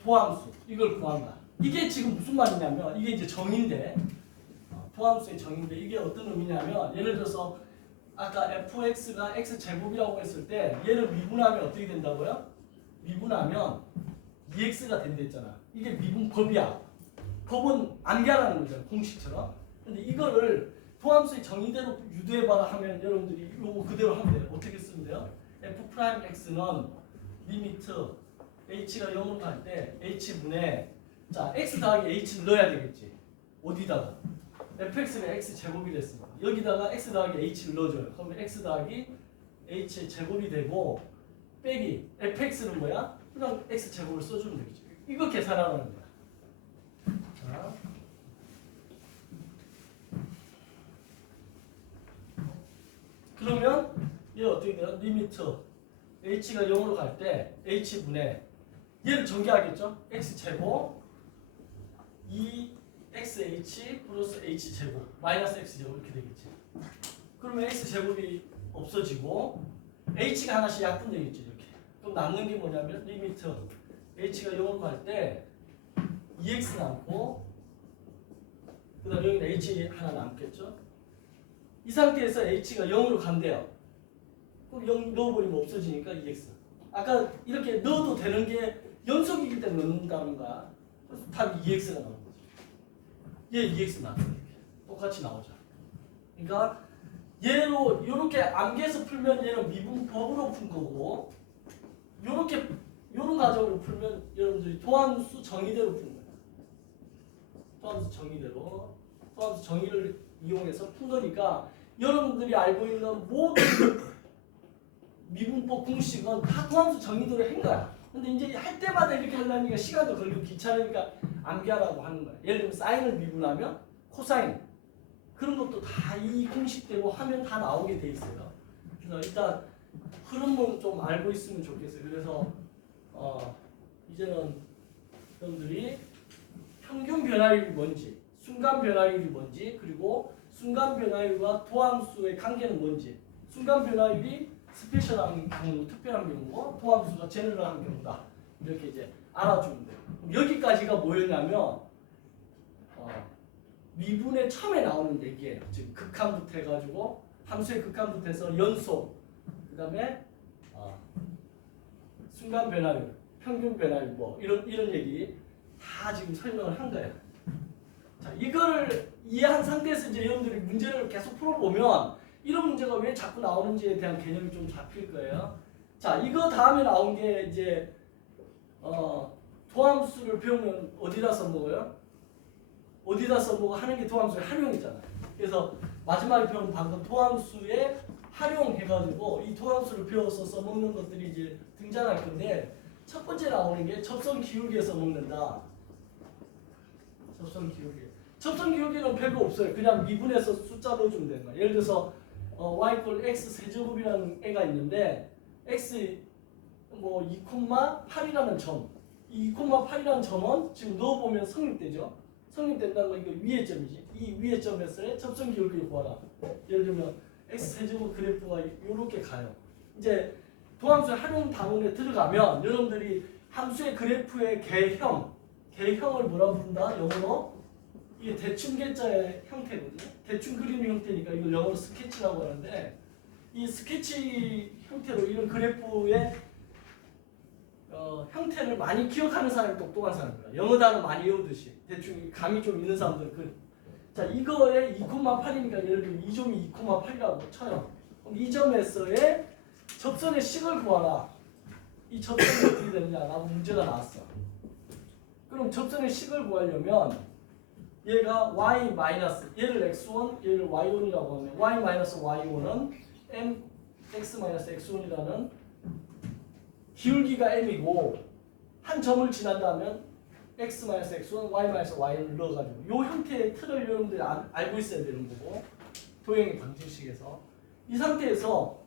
도함수 이걸 구한 거야. 이게 지금 무슨 말이냐면 이게 이제 정의인데 도함수의 정의인데 이게 어떤 의미냐면 예를 들어서 아까 fx가 x제곱이라고 했을 때 얘를 미분하면 어떻게 된다고요? 미분하면 2x가 된다 했잖아. 이게 미분법이야. 법은 암기하라는 거잖아. 공식처럼. 근데 이거를 도함수의 정의대로 유도해봐라 하면 여러분들이 이거 그대로 하면 돼요. 어떻게 쓰면 돼요? f 프라임 x는 리미트 h가 0으로 갈 때 h분의 자 x 더하기 h를 넣어야 되겠지. 어디다가? fx가 x제곱이 됐으니까 여기다가 x 더하기 h를 넣어줘요. 그러면 x 더하기 h의 제곱이 되고 빼기 fx는 뭐야? 그냥 x제곱을 써주면 되겠지. 이거 계산하는 거야. 자. 그러면 얘 어떻게 돼요? 리미트 h가 0으로 갈 때 h분의 얘를 전개하겠죠? x제곱 2xh 플러스 h제곱 마이너스 x제곱 이렇게 되겠지. 그러면 x제곱이 없어지고 h가 하나씩 약분되겠지. 이렇게. 그럼 남는 게 뭐냐면 리미트 h가 0으로 갈 때 2x 남고 그 다음에 여기는 h 하나 남겠죠. 이 상태에서 h가 0으로 간대요. 그럼 0 넣어버리면 없어지니까 2x. 아까 이렇게 넣어도 되는 게 연속이기 때문에 넣는다는 거야. 그래서 답이 2x가 나오는 거죠. 얘 2x 나와요. 똑같이 나오죠. 그러니까 얘로 이렇게 암기해서 풀면 얘는 미분법으로 푼 거고 이렇게 이런 과정으로 풀면 여러분들이 도함수 정의대로 푸는 거예요. 도함수 정의대로 도함수 정의를 이용해서 푼 거니까 여러분들이 알고 있는 모든 미분법 공식은 다 도함수 정의대로 한 거야. 근데 이제 할 때마다 이렇게 하려니까 시간도 걸리고 귀찮으니까 암기하라고 하는 거야. 예를 들면 사인을 미분하면 코사인 그런 것도 다 이 공식대로 하면 다 나오게 돼 있어요. 그래서 일단 흐름은 좀 알고 있으면 좋겠어요. 그래서 이제는 여러분들이 평균 변화율이 뭔지, 순간 변화율이 뭔지, 그리고 순간 변화율과 도함수의 관계는 뭔지, 순간 변화율이 스페셜한 경우, 특별한 경우고 도함수가 제너럴한 경우다. 이렇게 이제 알아주면 돼요. 여기까지가 뭐였냐면 미분의 처음에 나오는 얘기예요. 지금 극한부터 해가지고 함수의 극한부터 해서 연속, 그 다음에 순간 변화율, 평균 변화율 뭐 이런 얘기 다 지금 설명을 한 거예요. 자, 이거를 이해한 상태에서 이제 여러분들이 문제를 계속 풀어보면 이런 문제가 왜 자꾸 나오는지에 대한 개념이 좀 잡힐 거예요. 자, 이거 다음에 나온 게 이제 도함수를 배우면 어디다 써먹어요? 어디다 써먹어 하는 게 도함수의 활용이잖아요. 그래서 마지막에 배운 방금 도함수의 활용해가지고 이 도함수를 배워서 써먹는 것들이 이제 등장할 건데 첫 번째 나오는 게 접선 기울기에 써먹는다. 접선 기울기. 접선 기울기는 별거 없어요. 그냥 미분해서 숫자 넣어주면 되는 거야. 예를 들어서 y = x 세제곱이라는 애가 있는데 x 뭐 2,8이라는 점, 이 2,8이라는 점은 지금 넣어보면 성립되죠. 성립된다는 건 이거 위의 점이지. 이 위의 점에서의 접선 기울기를 구하라. 예를 들면 x 세제곱 그래프가 이렇게 가요. 이제 도함수의 활용 단원에 들어가면 여러분들이 함수의 그래프의 개형을 뭐라 부른다? 영어로 이게 대충계자의 형태거든요. 대충 그리는 형태니까 이걸 영어로 스케치라고 하는데 이 스케치 형태로 이런 그래프의 형태를 많이 기억하는 사람이 똑똑한 사람입니다. 영어 단어 많이 외우듯이 대충 감이 좀 있는 사람들 자 이거에 2,8이니까 예를 들면 이 점이 2,8이라고 쳐요. 그럼 이 점에서의 접선의 식을 구하라. 이 접선이 어떻게 되느냐라고 문제가 나왔어. 그럼 접선의 식을 구하려면 얘가 y 마이너스 얘를 x1 얘를 y1이라고 하면 y 마이너스 y1은 x 마이너스 x1이라는 기울기가 m이고 한 점을 지난다면 x 마이너스 x1 y 마이너스 y를 넣어가지고 이 형태의 틀을 여러분들이 알고 있어야 되는 거고 도형의 방정식에서 이 상태에서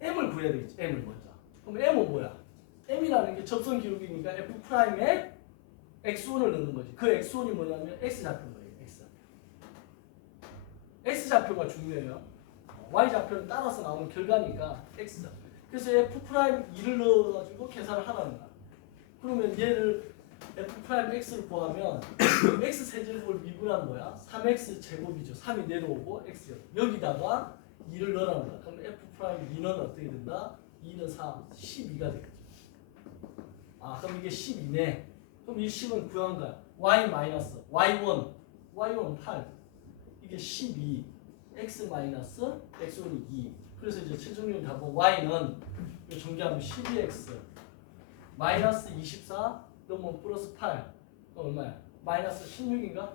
m을 구해야 되겠지. m을 먼저. 그럼 m은 뭐야? m이라는 게 접선 기울기니까 f'의 x1을 넣는 거지. 그 x1이 뭐냐면 x좌표인 거예요. x좌표가 중요해요. y좌표는 따라서 나오는 결과니까 x좌표. 그래서 f'2를 넣어가지고 계산을 하라는 거야. 그러면 얘를 f'x를 구하면 x 세제곱을 미분한 뭐야? 3x 제곱이죠. 3이 내려오고 x요. 여기다가 2를 넣으라는 거야. 그럼 f'2는 어떻게 된다? 2는 4, 12가 되겠죠. 아 그럼 이게 12네. 그럼 이 10은 구한 거야. y 마이너스 y1 8 이게 12 x 마이너스 x1이 2 그래서 이제 최종적인 답은 y는 정리하면 12x 마이너스 24 넘으면 플러스 8 그럼 얼마야? 마이너스 16인가?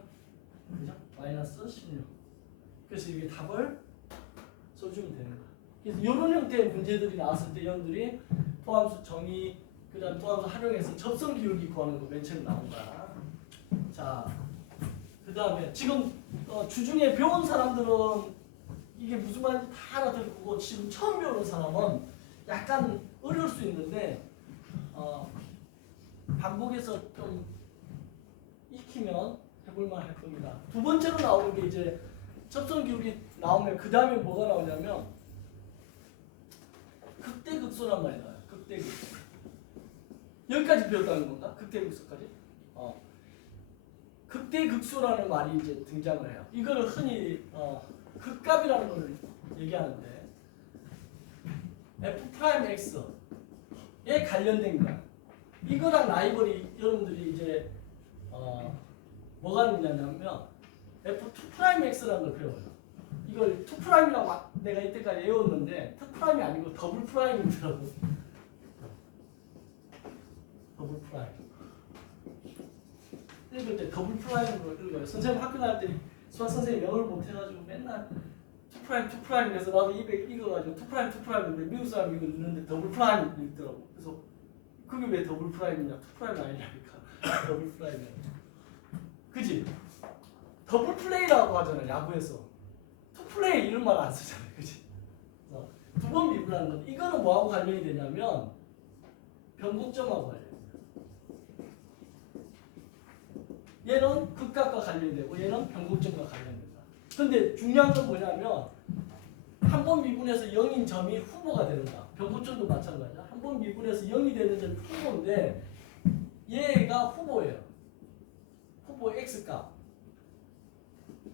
그죠? 마이너스 16 그래서 이게 답을 써주면 되는 거야. 그래서 이런 형태의 문제들이 나왔을 때 여러분들이 포함수 정의 그 다음 포함수 활용해서 접선 기울기 구하는 거 맨 처음 나온 거야. 자, 그 다음에 지금 주중에 배운 사람들은 이게 무슨 말인지 다 알아듣고 지금 처음 배우는 사람은 약간 어려울 수 있는데 반복해서 좀 익히면 해볼만 할 겁니다. 두 번째로 나오는 게 이제 접선 기울기 나오면 그 다음에 뭐가 나오냐면 극대극소란 말이 나와요. 극대극소. 여기까지 배웠다는 건가? 극대극소까지? 극대극소라는 말이 이제 등장을 해요. 이거를 흔히 극값이라는 걸 얘기하는데 f'x에 관련된 거야. 이거랑 라이벌이 여러분들이 이제 뭐가 있냐면 f2'x라는 걸 배워요. 이걸 2'이라고 내가 이때까지 외웠는데 2'이 아니고 더블 프라임이더라고. 더블 프라임. 읽을 때 더블 프라임으로 읽어요. 선생님 학교 다닐 때 수학 선생님 영어를 못해가지고 맨날 2', 그래서 나도 입에 읽어가지고 2'인데 미국 사람이 이거 읽는데 더블 프라임 읽더라고. 그래서 그게 왜 더블 프라임이냐? 2' 아니라니까. 더블 프라임이야. 그지? 더블 플레이라고 하잖아 야구에서. 투플레이 이런 말 안 쓰잖아, 그지? 두 번 미분하는 건 이거는 뭐하고 관련이 되냐면 변곡점하고 관련이 돼요. 얘는 극값과 관련이 되고 얘는 변곡점과 관련된다. 근데 중요한 건 뭐냐면 한 번 미분해서 0인 점이 후보가 되는다. 변곡점도 마찬가지야. 한 번 미분해서 0이 되는 점이 후보인데 얘가 후보예요. 후보 x값.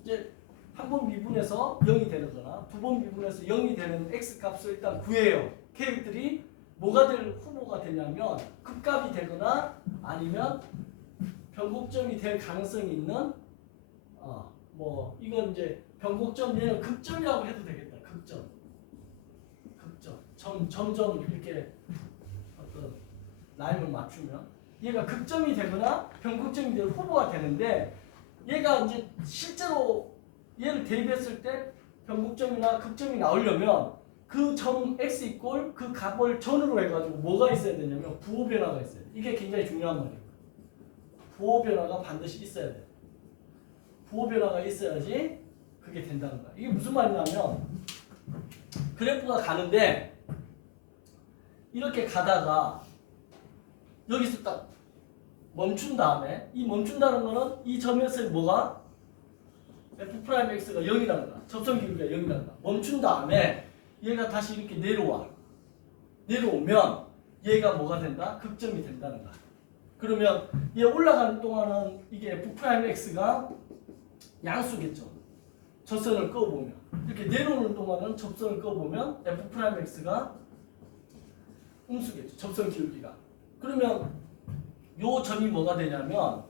이제 한 번 미분해서 0이 되는 거나 두 번 미분해서 0이 되는 x값을 일단 구해요. 걔들이 뭐가 될 후보가 되냐면 극값이 되거나 아니면 변곡점이 될 가능성이 있는 뭐 이건 이제 변곡점 얘는 극점이라고 해도 되겠다. 극점. 점점 이렇게 어떤 라인을 맞추면 얘가 극점이 되거나 변곡점이 될 후보가 되는데 얘가 이제 실제로 얘를 대입했을 때 변곡점이나 극점이 나오려면 그 점 x 이꼴 그 값을 전으로 해가지고 뭐가 있어야 되냐면 부호 변화가 있어요. 이게 굉장히 중요한 말이에요. 부호 변화가 반드시 있어야 돼요. 부호 변화가 있어야지 그게 된다는 거야. 이게 무슨 말이냐면 그래프가 가는데 이렇게 가다가 여기서 딱 멈춘 다음에 이 멈춘다는 거는 이 점에서 뭐가 f'x가 0이라는 거야. 접선 기울기가 0이라는 거야. 멈춘 다음에 얘가 다시 이렇게 내려오면 얘가 뭐가 된다? 극점이 된다는 거야. 그러면 얘 올라가는 동안은 이게 F'X가 양수겠죠. 접선을 그어보면 이렇게 내려오는 동안은 접선을 그어보면 F'X가 음수겠죠. 접선 기울기가. 그러면 요 점이 뭐가 되냐면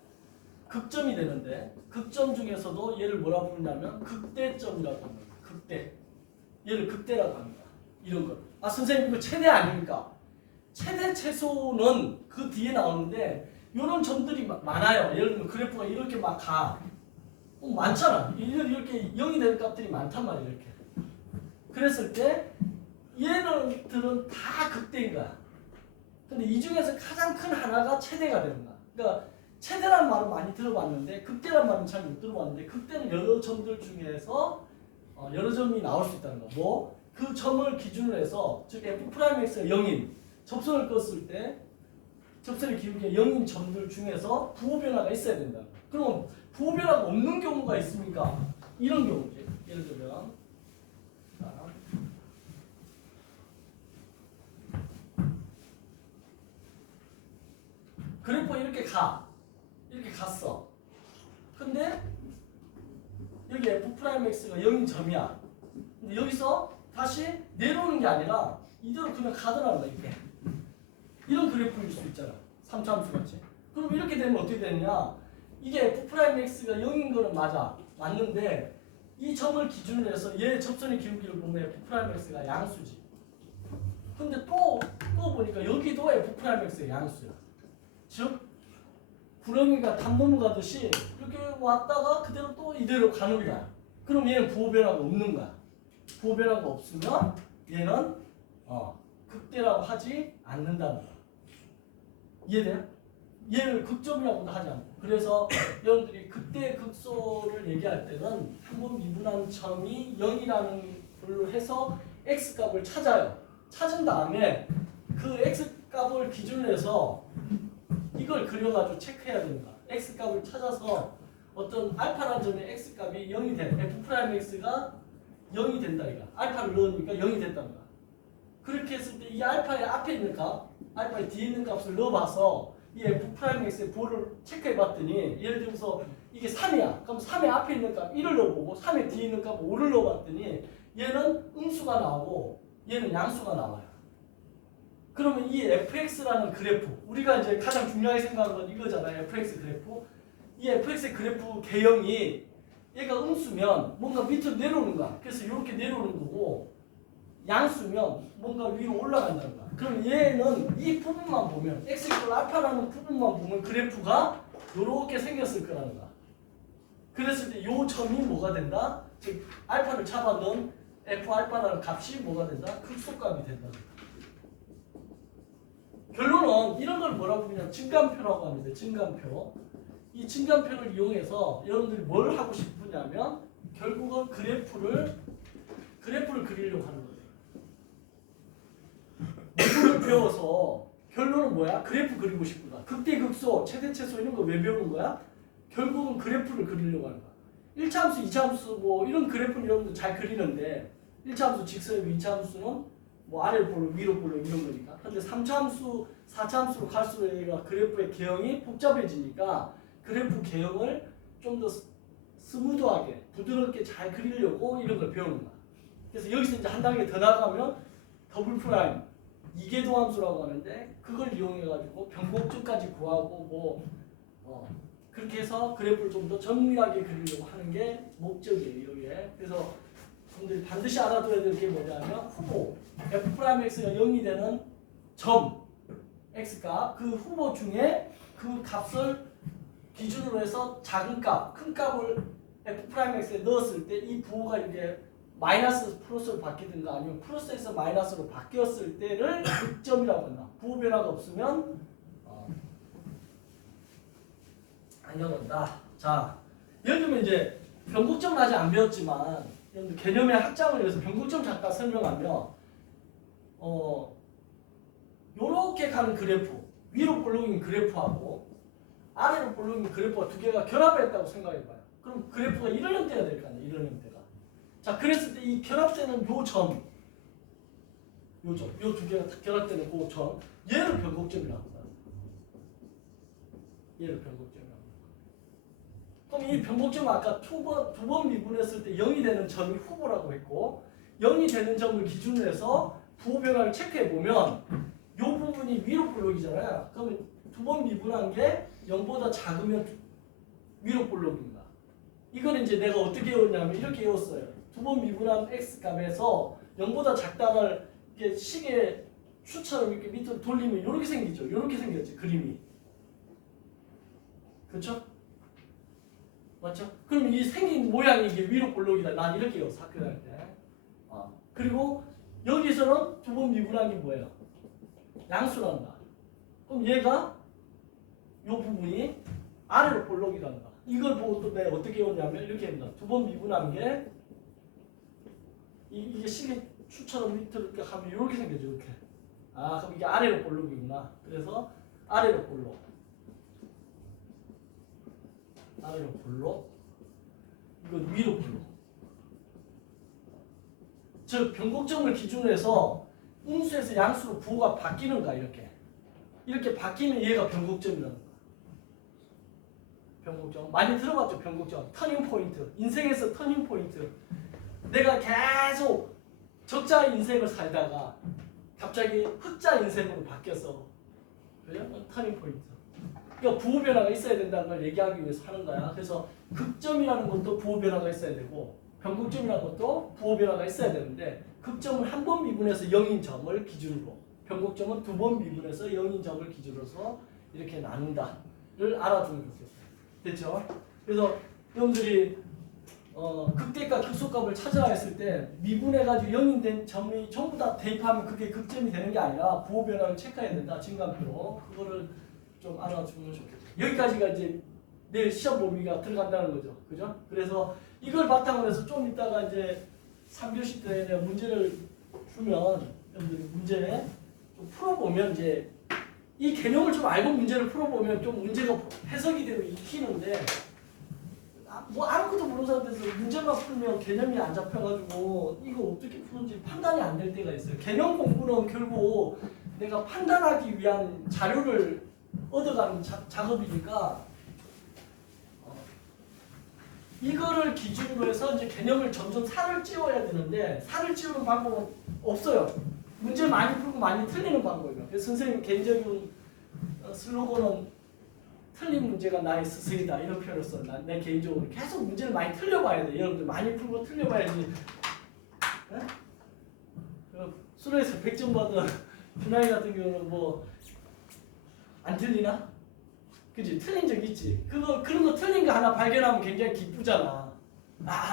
극점이 되는데 극점 중에서도 얘를 뭐라고 부르냐면 극대점이라고 합니다. 극대. 얘를 극대라고 합니다. 이런 것. 아 선생님 이거 최대 아닙니까? 최대 최소는 그 뒤에 나오는데 이런 점들이 많아요. 예를 들면 그래프가 이렇게 막 가. 많잖아. 이렇게 0이 되는 값들이 많단 말이야. 이렇게. 그랬을 때 얘네들은 다 극대인 거야. 근데 이 중에서 가장 큰 하나가 최대가 되는 거야. 그러니까 최대란 말은 많이 들어봤는데 극대란 말은 잘 못 들어봤는데 극대는 여러 점들 중에서 여러 점이 나올 수 있다는 거. 뭐? 그 점을 기준으로 해서 즉 F'X가 0인 접선을 껐을 때 접선의 기울기가 0인 점들 중에서 부호 변화가 있어야 된다. 그럼 부호 변화가 없는 경우가 있습니까? 이런 경우지. 예를 들면 그래프가 이렇게 갔어. 근데 여기 F'X가 0인 점이야. 근데 여기서 다시 내려오는 게 아니라 이대로 그냥 가더라는 거야. 이렇게. 이런 그래프일 수 있잖아. 3차함수 같이. 그럼 이렇게 되면 어떻게 되느냐? 이게 F'X가 0인 거는 맞는데 이 점을 기준으로 해서 얘 접선의 기울기를 보면 F'X가 양수지. 근데 또 보니까 여기도 F'X가 양수야. 즉 구렁이가 담 넘어가듯이 이렇게 왔다가 그대로 또 이대로 가는 거야. 그럼 얘는 부호 변화가 없는 거야. 부호 변화가 없으면 얘는 극대라고 하지 않는다는 거야. 이해돼요? 얘를 극점이라고도 하지 않고. 그래서 여러분들이 극대 극소를 얘기할 때는 한번 미분한 점이 0이라는 걸로 해서 x값을 찾아요. 찾은 다음에 그 x값을 기준으로 해서 이걸 그려가지고 체크해야 된다. x값을 찾아서 어떤 알파라는 점의 x값이 0이 돼. F'X가 0이 된다. 이거. 알파를 넣으니까 0이 됐다는 거야. 그렇게 했을 때 이 알파의 앞에 있는 값, 알파의 뒤에 있는 값을 넣어봐서 이 F'X의 부호를 체크해봤더니 예를 들어서 이게 3이야. 그럼 3의 앞에 있는 값 1을 넣어보고 3의 뒤에 있는 값 5를 넣어봤더니 얘는 음수가 나오고 얘는 양수가 나와요. 그러면 이 fx라는 그래프, 우리가 이제 가장 중요하게 생각하는 건 이거잖아요. fx 그래프. 이 fx의 그래프 개형이 얘가 음수면 뭔가 밑으로 내려오는 거야. 그래서 이렇게 내려오는 거고 양수면 뭔가 위로 올라간다는 거야. 그럼 얘는 이 부분만 보면 x 이퀄 알파라는 부분만 보면 그래프가 이렇게 생겼을 거라는 거야. 그랬을 때 이 점이 뭐가 된다? 즉 알파를 잡아놓은 f 알파라는 값이 뭐가 된다? 극소값이 된다. 결론은 이런 걸 뭐라고 부르냐면 증감표라고 합니다. 증감표. 이 증감표를 이용해서 여러분들이 뭘 하고 싶으냐면 결국은 그래프를 그리려고 하는 거예요. 미분을 배워서 결론은 뭐야? 그래프 그리고 싶구나. 극대 극소, 최대 최소 이런 거 왜 배우는 거야? 결국은 그래프를 그리려고 하는 거야. 1차 함수, 2차 함수 뭐 이런 그래프는 여러분들 잘 그리는데 1차 함수 직선이고 2차 함수는 뭐 아래로 볼록 위로 볼록 이런 거니까. 근데 3차 함수, 4차 함수로 갈수록 얘가 그래프의 개형이 복잡해지니까 그래프 개형을 좀 더 스무드하게 부드럽게 잘 그리려고 이런 걸 배우는 거야. 그래서 여기서 이제 한 단계 더 나가면 더블 프라임 이계도 함수라고 하는데 그걸 이용해 가지고 변곡점까지 구하고 그렇게 해서 그래프를 좀 더 정밀하게 그리려고 하는 게 목적이에요. 이게. 그래서 여러분들이 반드시 알아둬야 될 게 뭐냐면 후보 F'X가 0이 되는 점 X값 그 후보 중에 그 값을 기준으로 해서 작은 값, 큰 값을 F'X에 넣었을 때 이 부호가 이제 마이너스 플러스로 바뀌든가 아니면 플러스에서 마이너스로 바뀌었을 때를 극점이라고 한다. 부호 변화가 없으면 안 나온다. 자, 예를 들면 이제 변곡점은 아직 안 배웠지만 개념의 확장을 위해서 변곡점 잠깐 설명하면 요렇게 가는 그래프 위로 볼록인 그래프하고 아래로 볼록인 그래프가 두 개가 결합했다고 생각해봐요. 그럼 그래프가 이런 형태가 될 거 아니에요. 이런 형태가. 자, 그랬을 때 이 결합되는 요 점, 요점, 요 두 개가 딱 결합되는 그 점, 얘를 변곡점이라고 합니다. 얘를 변곡점이라고 합니다. 그럼 이 변곡점은 아까 두 번 미분했을 때 0이 되는 점이 후보라고 했고 0이 되는 점을 기준으로 해서 부호 변화를 체크해 보면 이 부분이 위로 볼록이잖아요. 그러면 두 번 미분한 게 0보다 작으면 위로 볼록입니다. 이거는 이제 내가 어떻게 외웠냐면 이렇게 외웠어요. 두 번 미분한 x 값에서 0보다 작다를 이렇게 시계 추처럼 이렇게 밑으로 돌리면 이렇게 생기죠. 이렇게 생겼지 그림이. 그렇죠? 맞죠? 그럼 이 생긴 모양이 이게 위로 볼록이다. 난 이렇게 외웠어 학교 다닐 때. 그리고 여기서는 두 번 미분한 게 뭐예요? 양수란다. 그럼 얘가 이 부분이 아래로 볼록이란다. 이걸 보고 또 내가 어떻게 외웠냐면 이렇게 합니다. 두 번 미분한 게 이게 시계 추처럼 밑으로 이렇게 하면 이렇게 생겨져. 이렇게. 그럼 이게 아래로 볼록이구나. 그래서 아래로 볼록. 아래로 볼록. 이건 위로 볼록. 즉 변곡점을 기준으로 해서 음수에서 양수로 부호가 바뀌는가 이렇게 바뀌면 얘가 변곡점이라는 거야. 변곡점 많이 들어봤죠. 변곡점 터닝 포인트. 인생에서 터닝 포인트. 내가 계속 적자 인생을 살다가 갑자기 흑자 인생으로 바뀌어서 그죠? 터닝 포인트. 그러니까 부호 변화가 있어야 된다는 걸 얘기하기 위해서 하는 거야. 그래서 극점이라는 것도 부호 변화가 있어야 되고 변곡점이라는 것도 부호 변화가 있어야 되는데 극점은 한 번 미분해서 0인 점을 기준으로 변곡점은 두 번 미분해서 0인 점을 기준으로서 이렇게 나눈다를 알아두는 거죠. 됐죠? 그래서 여러분들이 극대값 극소값을 찾아야 했을 때 미분해가지고 0인 된 점이 전부 다 대입하면 그게 극점이 되는 게 아니라 부호 변화를 체크해야 된다. 증감표로. 그거를 좀 알아주면 좋겠죠. 여기까지가 이제 내일 시험 범위가 들어간다는 거죠. 그죠? 그래서 이걸 바탕으로 해서 좀 이따가 이제 3교시 때 내가 문제를 주면 여러분들이 문제 좀 풀어보면 이제 이 개념을 좀 알고 문제를 풀어보면 좀 문제가 해석이 되고 익히는데 뭐 아무것도 모르는 상태에서 문제만 풀면 개념이 안 잡혀가지고 이거 어떻게 푸는지 판단이 안 될 때가 있어요. 개념 공부는 결국 내가 판단하기 위한 자료를 얻어가는 작업이니까 이거를 기준으로 해서 이제 개념을 점점 살을 찌워야 되는데 살을 찌우는 방법은 없어요. 문제 많이 풀고 많이 틀리는 방법이에요. 그래서 선생님 개인적인 슬로건은 틀린 문제가 나의 스승이다 이런 표현을 써. 내 개인적으로 계속 문제를 많이 틀려봐야 돼. 여러분들 많이 풀고 틀려봐야지. 수로에서 100점 받은 준하이 같은 경우는 뭐 안 틀리나? 그지? 틀린 적 있지. 그런 거 틀린 거 하나 발견하면 굉장히 기쁘잖아.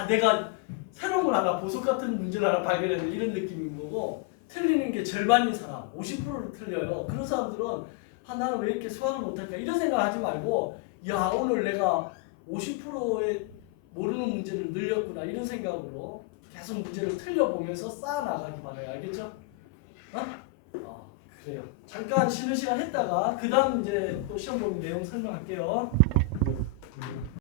내가 새로운 걸 하나 보석 같은 문제를 하나 발견했네 이런 느낌인 거고 틀리는 게 절반인 사람 50%를 틀려요. 그런 사람들은 나는 왜 이렇게 수학을 못할까 이런 생각을 하지 말고 야 오늘 내가 50%의 모르는 문제를 늘렸구나 이런 생각으로 계속 문제를 틀려보면서 쌓아나가기 바라요. 알겠죠? 그래요. 잠깐 쉬는 시간 했다가 그 다음 이제 또 시험 보는 내용 설명할게요.